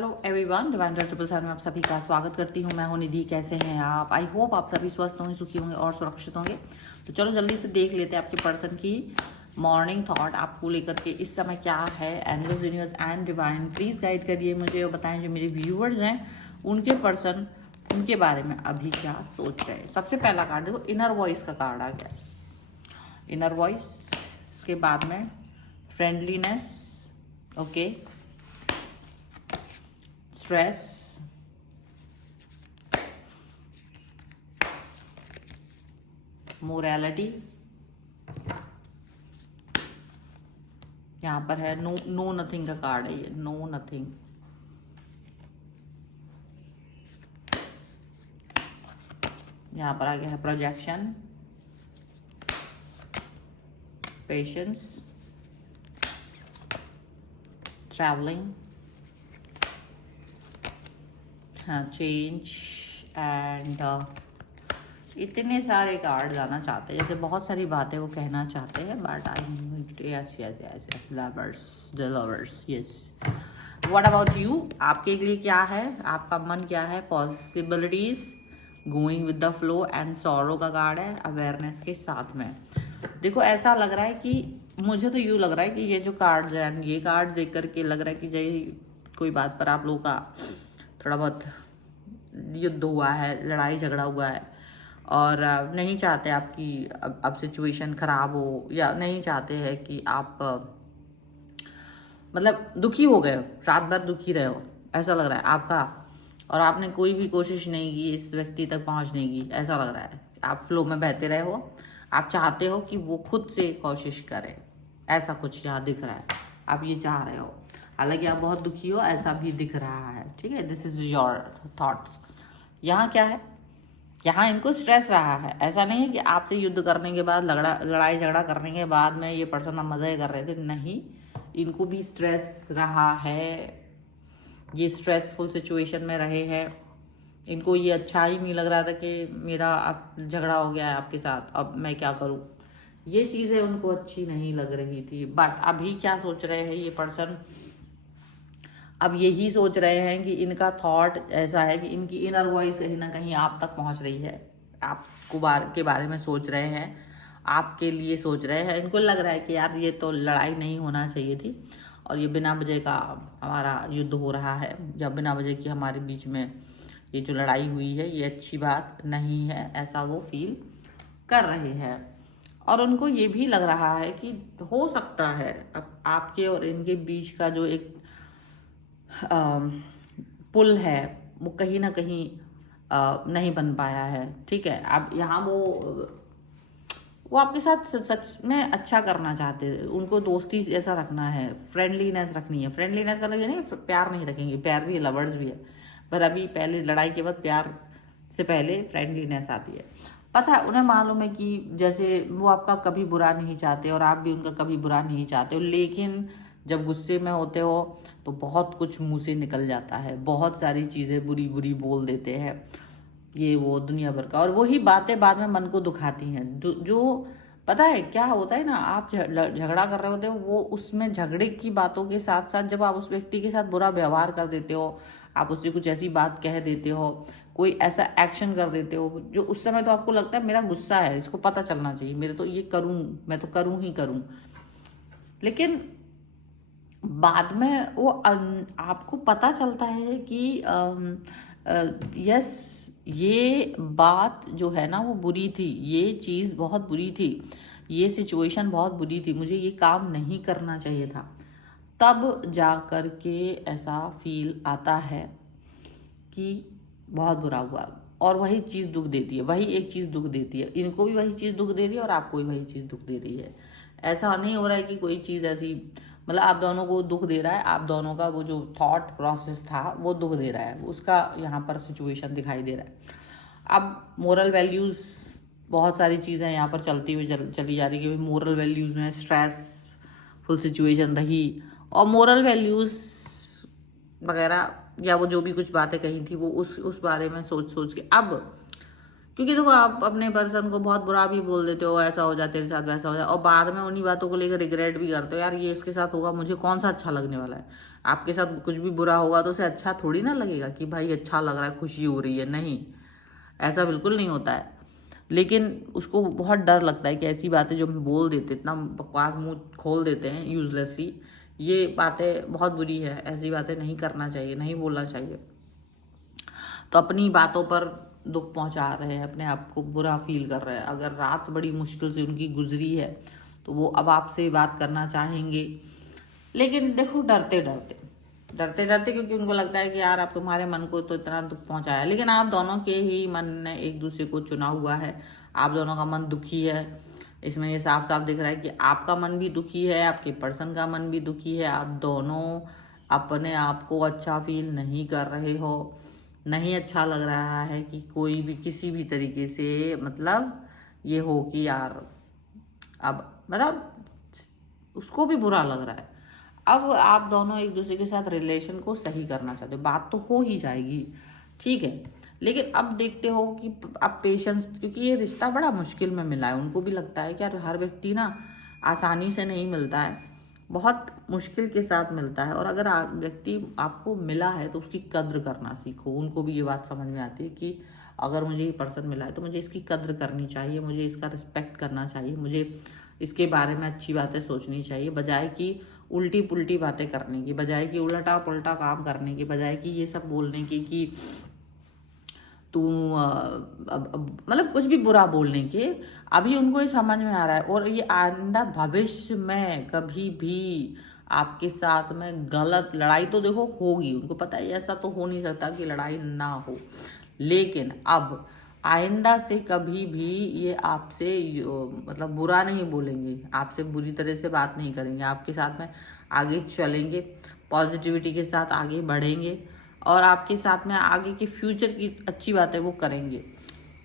Hello everyone, divine triple seven में आप सभी का स्वागत करती हूँ। मैं हूँ निधि। कैसे हैं आप? आई होप आप सभी स्वस्थ होंगे, सुखी होंगे और सुरक्षित होंगे। तो चलो जल्दी से देख लेते हैं आपके पर्सन की मॉर्निंग थॉट आपको लेकर के इस समय क्या है। Angels, universe and divine please guide करिए मुझे और बताएं जो मेरे व्यूवर्स हैं उनके पर्सन उनके बारे में अभी क्या सोच रहे हैं। सबसे पहला कार्ड देखो, इनर वॉइस का कार्ड आ गया। इनर वॉइस, इसके बाद में फ्रेंडलीनेस, ओके, स्ट्रेस, मोरालिटी, यहाँ पर है नो नो नथिंग का कार्ड है ये, नो नथिंग। यहाँ पर आ गया है प्रोजेक्शन, पेशेंस, ट्रैवलिंग, हाँ, चेंज एंड इतने सारे कार्ड लाना चाहते हैं, जैसे बहुत सारी बातें वो कहना चाहते हैं, but I yes yes yes lovers, the lovers, yes. What about you? आपके लिए क्या है? आपका मन क्या है? Possibilities, going with the flow and sorrow का कार्ड है अवेयरनेस के साथ में। देखो ऐसा लग रहा है कि मुझे तो यूँ लग रहा है कि ये जो कार्ड हैं, ये कार्ड देख करके लग रहा है कि जय कोई बात पर आप लोगों का थोड़ा बहुत युद्ध हुआ है, लड़ाई झगड़ा हुआ है और नहीं चाहते आपकी अब सिचुएशन ख़राब हो, या नहीं चाहते हैं कि आप मतलब दुखी हो गए हो, रात भर दुखी रहे हो, ऐसा लग रहा है आपका। और आपने कोई भी कोशिश नहीं की इस व्यक्ति तक पहुंचने की, ऐसा लग रहा है। आप फ्लो में बहते रहे हो, आप चाहते हो कि वो खुद से कोशिश करे, ऐसा कुछ यहाँ दिख रहा है। आप ये चाह रहे हो, हालांकि आप बहुत दुखी हो, ऐसा भी दिख रहा है। ठीक है, दिस इज योर थॉट्स। यहाँ क्या है? यहाँ इनको स्ट्रेस रहा है। ऐसा नहीं है कि आपसे युद्ध करने के बाद, लड़ाई झगड़ा करने के बाद में ये पर्सन आप मज़े कर रहे थे, नहीं, इनको भी स्ट्रेस रहा है। ये स्ट्रेसफुल सिचुएशन में रहे हैं। इनको ये अच्छा ही नहीं लग रहा था कि मेरा अब झगड़ा हो गया है आपके साथ, अब मैं क्या करूँ। ये चीज़ें उनको अच्छी नहीं लग रही थी। बट अभी क्या सोच रहे हैं ये पर्सन? अब यही सोच रहे हैं कि इनका थॉट ऐसा है कि इनकी इनर वॉइस कहीं ना कहीं आप तक पहुंच रही है, आपको के बारे में सोच रहे हैं, आपके लिए सोच रहे हैं। इनको लग रहा है कि यार ये तो लड़ाई नहीं होना चाहिए थी और ये बिना वजह का हमारा युद्ध हो रहा है, या बिना वजह की हमारे बीच में ये जो लड़ाई हुई है ये अच्छी बात नहीं है, ऐसा वो फील कर रहे हैं। और उनको ये भी लग रहा है कि हो सकता है अब आपके और इनके बीच का जो एक पुल है वो कहीं ना कहीं नहीं बन पाया है। ठीक है, अब यहाँ वो आपके साथ सच में अच्छा करना चाहते हैं, उनको दोस्ती जैसा रखना है, फ्रेंडलीनेस रखनी है। फ्रेंडलीनेस का मतलब ये नहीं प्यार नहीं रखेंगे, प्यार भी है, लवर्स भी है, पर अभी पहले लड़ाई के बाद प्यार से पहले फ्रेंडलीनेस आती है। पता है उन्हें मालूम है कि जैसे वो आपका कभी बुरा नहीं चाहते और आप भी उनका कभी बुरा नहीं चाहते हो, लेकिन जब गुस्से में होते हो तो बहुत कुछ मुंह से निकल जाता है, बहुत सारी चीज़ें बुरी बुरी बोल देते हैं, ये वो दुनिया भर का, और वही बातें बाद में मन को दुखाती हैं। जो पता है क्या होता है ना, आप झगड़ा कर रहे होते हो, वो उसमें झगड़े की बातों के साथ साथ जब आप उस व्यक्ति के साथ बुरा व्यवहार कर देते हो, आप उससे कुछ ऐसी बात कह देते हो, कोई ऐसा एक्शन कर देते हो जो उस समय तो आपको लगता है मेरा गुस्सा है, इसको पता चलना चाहिए, मेरे तो ये करूँ, मैं तो करूँ ही करूँ, लेकिन बाद में वो आपको पता चलता है कि यस, ये बात जो है ना वो बुरी थी, ये चीज़ बहुत बुरी थी, ये सिचुएशन बहुत बुरी थी, मुझे ये काम नहीं करना चाहिए था। तब जा कर के ऐसा फील आता है कि बहुत बुरा हुआ, और वही चीज़ दुख देती है, वही एक चीज़ दुख देती है, इनको भी वही चीज़ दुख दे रही है और आपको भी वही चीज़ दुख दे रही है। ऐसा नहीं हो रहा है कि कोई चीज़ ऐसी, मतलब आप दोनों को दुख दे रहा है, आप दोनों का वो जो थॉट प्रोसेस था वो दुख दे रहा है, उसका यहाँ पर सिचुएशन दिखाई दे रहा है। अब मोरल वैल्यूज़, बहुत सारी चीज़ें यहाँ पर चलती हुई चली जा रही है कि मोरल वैल्यूज़ में स्ट्रेसफुल सिचुएशन रही, और मोरल वैल्यूज़ वगैरह या वो जो भी कुछ बातें कही थी वो उस बारे में सोच सोच के अब क्योंकि देखो आप अपने पर्सन को बहुत बुरा भी बोल देते हो, ऐसा हो जाए तेरे साथ, वैसा हो जाए, और बाद में उन्हीं बातों को लेकर रिग्रेट भी करते हो, यार ये इसके साथ होगा, मुझे कौन सा अच्छा लगने वाला है। आपके साथ कुछ भी बुरा होगा तो उसे अच्छा थोड़ी ना लगेगा कि भाई अच्छा लग रहा है, खुशी हो रही है, नहीं, ऐसा बिल्कुल नहीं होता है। लेकिन उसको बहुत डर लगता है कि ऐसी बातें जो हम बोल देते, इतना बकवास मुंह खोल देते हैं यूजलेसली, ये बातें बहुत बुरी है, ऐसी बातें नहीं करना चाहिए, नहीं बोलना चाहिए। तो अपनी बातों पर दुख पहुंचा रहे हैं, अपने आप को बुरा फील कर रहे हैं। अगर रात बड़ी मुश्किल से उनकी गुजरी है तो वो अब आपसे बात करना चाहेंगे, लेकिन देखो डरते डरते डरते डरते, क्योंकि उनको लगता है कि यार आप तुम्हारे मन को तो इतना दुख पहुंचाया, लेकिन आप दोनों के ही मन ने एक दूसरे को चुना हुआ है, आप दोनों का मन दुखी है। इसमें ये साफ साफ दिख रहा है कि आपका मन भी दुखी है, आपके पर्सन का मन भी दुखी है, आप दोनों अपने आप को अच्छा फील नहीं कर रहे हो, नहीं अच्छा लग रहा है कि कोई भी किसी भी तरीके से मतलब ये हो कि यार अब मतलब उसको भी बुरा लग रहा है। अब आप दोनों एक दूसरे के साथ रिलेशन को सही करना चाहते हो, बात तो हो ही जाएगी, ठीक है, लेकिन अब देखते हो कि अब पेशेंस, क्योंकि ये रिश्ता बड़ा मुश्किल में मिला है, उनको भी लगता है कि यार हर व्यक्ति ना आसानी से नहीं मिलता है, बहुत मुश्किल के साथ मिलता है, और अगर व्यक्ति आपको मिला है तो उसकी कद्र करना सीखो। उनको भी ये बात समझ में आती है कि अगर मुझे ये पर्सन मिला है तो मुझे इसकी कद्र करनी चाहिए, मुझे इसका रिस्पेक्ट करना चाहिए, मुझे इसके बारे में अच्छी बातें सोचनी चाहिए, बजाय कि उल्टी पुल्टी बातें करने की, बजाय कि उल्टा पुल्टा काम करने की, बजाय कि ये सब बोलने की कि तू मतलब कुछ भी बुरा बोलने के। अभी उनको ये समझ में आ रहा है, और ये आइंदा भविष्य में कभी भी आपके साथ में गलत लड़ाई तो देखो होगी, उनको पता है ऐसा तो हो नहीं सकता कि लड़ाई ना हो, लेकिन अब आइंदा से कभी भी ये आपसे मतलब बुरा नहीं बोलेंगे, आपसे बुरी तरह से बात नहीं करेंगे, आपके साथ में आगे चलेंगे, पॉजिटिविटी के साथ आगे बढ़ेंगे, और आपके साथ में आगे के फ्यूचर की अच्छी बातें वो करेंगे।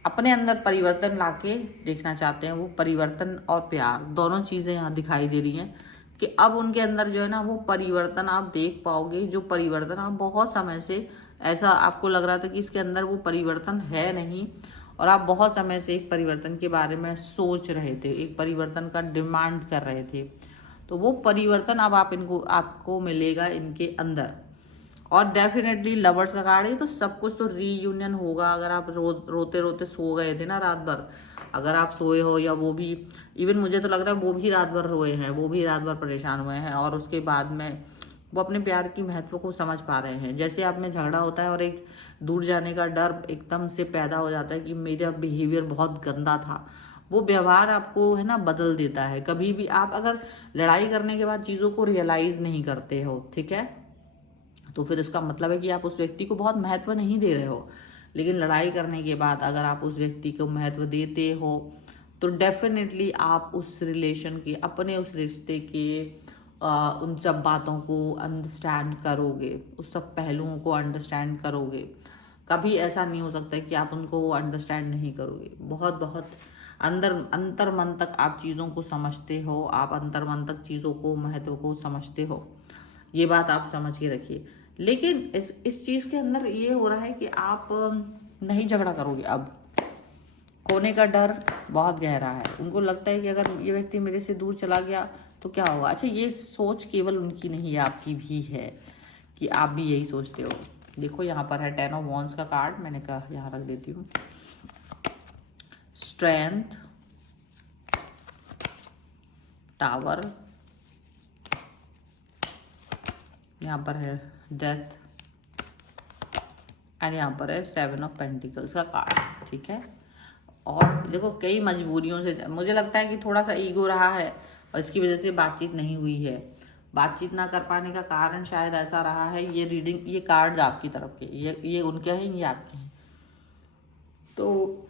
अपने अंदर परिवर्तन लाके देखना चाहते हैं वो, परिवर्तन और प्यार दोनों चीज़ें यहाँ दिखाई दे रही हैं कि अब उनके अंदर जो है ना वो परिवर्तन आप देख पाओगे, जो परिवर्तन आप बहुत समय से ऐसा आपको लग रहा था कि इसके अंदर वो परिवर्तन है नहीं, और आप बहुत समय से एक परिवर्तन के बारे में सोच रहे थे, एक परिवर्तन का डिमांड कर रहे थे, तो वो परिवर्तन अब आपको मिलेगा इनके अंदर। और डेफिनेटली लवर्स का कार्ड है तो सब कुछ तो रीयूनियन होगा। अगर आप रोते रोते सो गए थे ना रात भर, अगर आप सोए हो, या वो भी, इवन मुझे तो लग रहा है वो भी रात भर रोए हैं, वो भी रात भर परेशान हुए हैं, और उसके बाद में वो अपने प्यार की महत्व को समझ पा रहे हैं। जैसे आप में झगड़ा होता है और एक दूर जाने का डर एकदम से पैदा हो जाता है कि मेरा बिहेवियर बहुत गंदा था, वो व्यवहार आपको है ना बदल देता है। कभी भी आप अगर लड़ाई करने के बाद चीज़ों को रियलाइज़ नहीं करते हो, ठीक है, तो फिर इसका मतलब है कि आप उस व्यक्ति को बहुत महत्व नहीं दे रहे हो। लेकिन लड़ाई करने के बाद अगर आप उस व्यक्ति को महत्व देते हो तो डेफिनेटली आप उस रिलेशन के, अपने उस रिश्ते के उन सब बातों को अंडरस्टैंड करोगे, उस सब पहलुओं को अंडरस्टैंड करोगे। कभी ऐसा नहीं हो सकता कि आप उनको अंडरस्टैंड नहीं करोगे। बहुत बहुत अंतर मन तक आप चीज़ों को समझते हो, आप अंतर मन तक चीज़ों को, महत्व को समझते हो, ये बात आप समझ के रखिए। लेकिन इस चीज़ के अंदर ये हो रहा है कि आप नहीं झगड़ा करोगे। अब खोने का डर बहुत गहरा है, उनको लगता है कि अगर ये व्यक्ति मेरे से दूर चला गया तो क्या होगा। अच्छा, ये सोच केवल उनकी नहीं है, आपकी भी है कि आप भी यही सोचते हो। देखो यहाँ पर है 10 ऑफ वॉन्ड्स का कार्ड, मैंने कहा यहाँ रख देती हूँ। स्ट्रेंथ, टावर, यहाँ पर है डेथ, एंड यहाँ पर है 7 ऑफ पेंटिकल्स का कार्ड, ठीक है। और देखो कई मजबूरियों से मुझे लगता है कि थोड़ा सा ईगो रहा है और इसकी वजह से बातचीत नहीं हुई है। बातचीत ना कर पाने का कारण शायद ऐसा रहा है, ये रीडिंग, ये कार्ड्स आपकी तरफ के, ये उनके हैं, ये आपके हैं। तो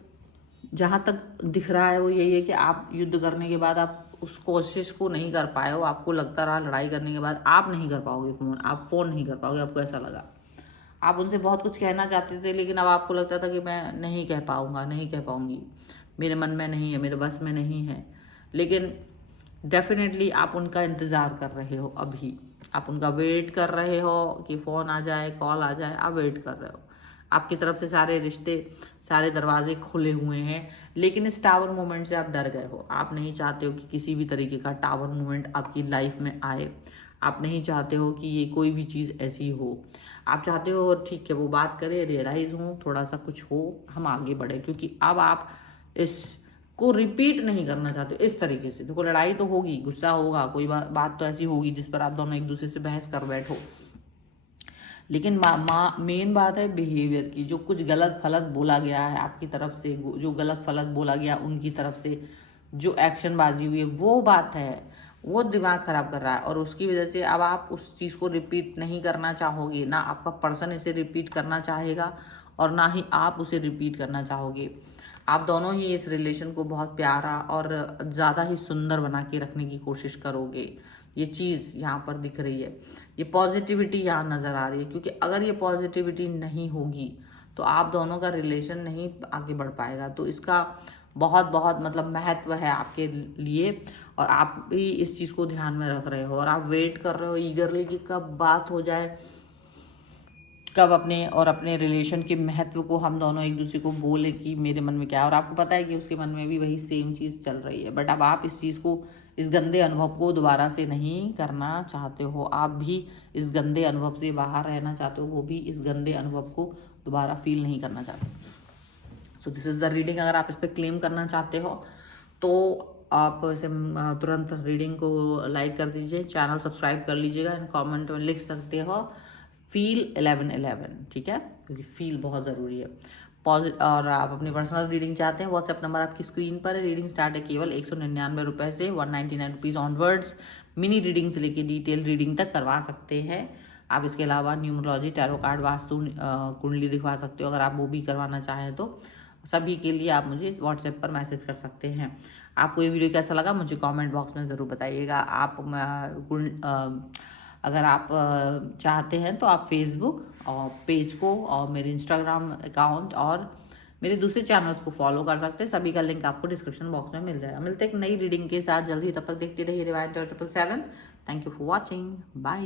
जहाँ तक दिख रहा है वो यही है कि आप युद्ध करने के बाद आप उस कोशिश को नहीं कर पाए हो। आपको लगता रहा लड़ाई करने के बाद आप नहीं कर पाओगे फ़ोन, आप फ़ोन नहीं कर पाओगे, आपको ऐसा लगा। आप उनसे बहुत कुछ कहना चाहते थे, लेकिन अब आपको लगता था कि मैं नहीं कह पाऊँगा, नहीं कह पाऊँगी, मेरे मन में नहीं है, मेरे बस में नहीं है। लेकिन डेफिनेटली आप उनका इंतज़ार कर रहे हो, अभी आप उनका वेट कर रहे हो कि फ़ोन आ जाए, कॉल आ जाए, आप वेट कर रहे हो। आपकी तरफ से सारे रिश्ते, सारे दरवाजे खुले हुए हैं, लेकिन इस टावर मूवमेंट से आप डर गए हो। आप नहीं चाहते हो कि किसी भी तरीके का टावर मूवमेंट आपकी लाइफ में आए। आप नहीं चाहते हो कि ये कोई भी चीज़ ऐसी हो। आप चाहते हो ठीक है वो बात करे, रियलाइज़ हो, थोड़ा सा कुछ हो, हम आगे बढ़े, क्योंकि अब आप इस को रिपीट नहीं करना चाहते हो इस तरीके से। देखो लड़ाई तो होगी, गुस्सा होगा, कोई बात तो ऐसी होगी जिस पर आप दोनों एक दूसरे से बहस कर बैठो, लेकिन मेन बात है बिहेवियर की। जो कुछ गलत फलत बोला गया है आपकी तरफ से, जो गलत फलत बोला गया उनकी तरफ से, जो एक्शन बाजी हुई है, वो बात है, वो दिमाग खराब कर रहा है। और उसकी वजह से अब आप उस चीज़ को रिपीट नहीं करना चाहोगे, ना आपका पर्सन इसे रिपीट करना चाहेगा और ना ही आप उसे रिपीट करना चाहोगे। आप दोनों ही इस रिलेशन को बहुत प्यारा और ज़्यादा ही सुंदर बना के रखने की कोशिश करोगे। ये चीज़ यहाँ पर दिख रही है, ये पॉजिटिविटी यहाँ नज़र आ रही है, क्योंकि अगर ये पॉजिटिविटी नहीं होगी तो आप दोनों का रिलेशन नहीं आगे बढ़ पाएगा। तो इसका बहुत बहुत मतलब महत्व है आपके लिए, और आप भी इस चीज़ को ध्यान में रख रहे हो और आप वेट कर रहे हो ईगरली कि कब बात हो जाए, कब अपने रिलेशन के महत्व को हम दोनों एक दूसरे को बोले कि मेरे मन में क्या है। और आपको पता है कि उसके मन में भी वही सेम चीज़ चल रही है, बट अब आप इस चीज़ को, इस गंदे अनुभव को दोबारा से नहीं करना चाहते हो। आप भी इस गंदे अनुभव से बाहर रहना चाहते हो, वो भी इस गंदे अनुभव को दोबारा फील नहीं करना चाहते। So this is the reading. अगर आप इस पर क्लेम करना चाहते हो तो आप इसे तुरंत रीडिंग को लाइक कर दीजिए, चैनल सब्सक्राइब कर लीजिएगा, एंड कमेंट में लिख सकते हो फील 1111, ठीक है, क्योंकि फील बहुत ज़रूरी है। और आप अपनी पर्सनल रीडिंग चाहते हैं, व्हाट्सएप नंबर आपकी स्क्रीन पर है। रीडिंग स्टार्ट है केवल 199 रुपये से, 199 रुपीज़ ऑनवर्ड्स। मिनी रीडिंग से लेके डिटेल रीडिंग तक करवा सकते हैं आप। इसके अलावा न्यूमरोलॉजी, टैरो कार्ड, वास्तु, कुंडली दिखवा सकते हो अगर आप वो भी करवाना चाहें तो। सभी के लिए आप मुझे व्हाट्सएप पर मैसेज कर सकते हैं। आपको ये वीडियो कैसा लगा मुझे कमेंट बॉक्स में ज़रूर बताइएगा। अगर आप चाहते हैं तो आप फेसबुक और पेज को और मेरे इंस्टाग्राम अकाउंट और मेरे दूसरे चैनल्स को फॉलो कर सकते हैं। सभी का लिंक आपको डिस्क्रिप्शन बॉक्स में मिल जाएगा। मिलते हैं एक नई रीडिंग के साथ जल्दी, तब तक देखते रहिए divine 777। Thank you for watching, bye.